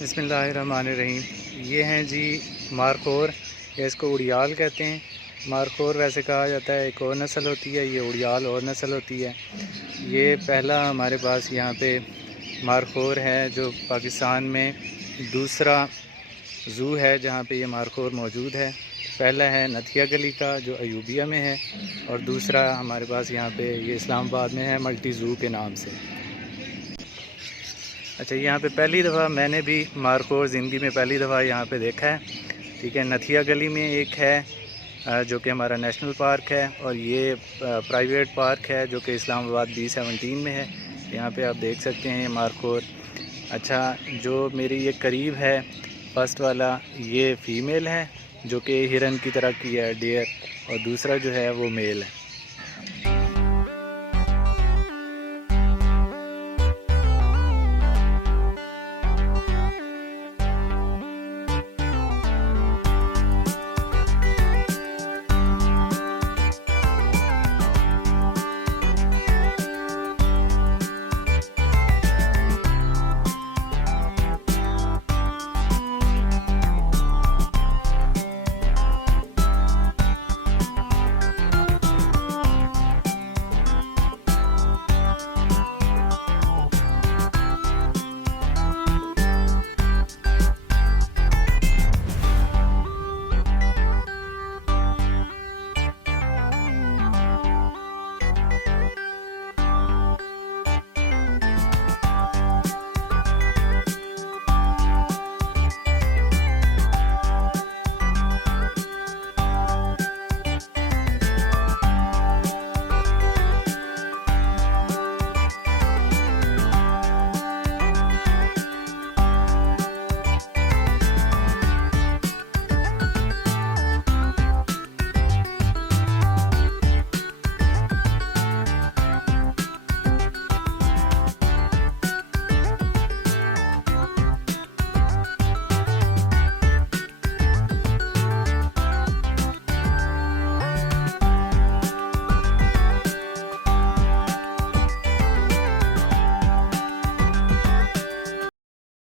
बिस्मिल्लाहिर्रहमानिर्रहीम। ये हैं जी मारखोर, या इसको उड़ियाल कहते हैं। मारखोर वैसे कहा जाता है एक और नस्ल होती है, ये उड़ियाल और नस्ल होती है। ये पहला हमारे पास यहाँ पे मारखोर है, जो पाकिस्तान में दूसरा ज़ू है जहाँ पे ये मारखोर मौजूद है। पहला है नथियागली का जो अयूबिया में है, और दूसरा हमारे पास यहाँ पे ये इस्लामाबाद में है मल्टी ज़ू के नाम से। अच्छा, यहाँ पे पहली दफ़ा मैंने भी मारखोर ज़िंदगी में पहली दफ़ा यहाँ पे देखा है। ठीक है, नथियागली में एक है जो कि हमारा नेशनल पार्क है, और ये प्राइवेट पार्क है जो कि इस्लामाबाद B17 में है। यहाँ पे आप देख सकते हैं ये मारखोर। अच्छा, जो मेरी ये करीब है फर्स्ट वाला, ये फ़ीमेल है जो कि हिरन की तरह की है, डियर, और दूसरा जो है वो मेल है।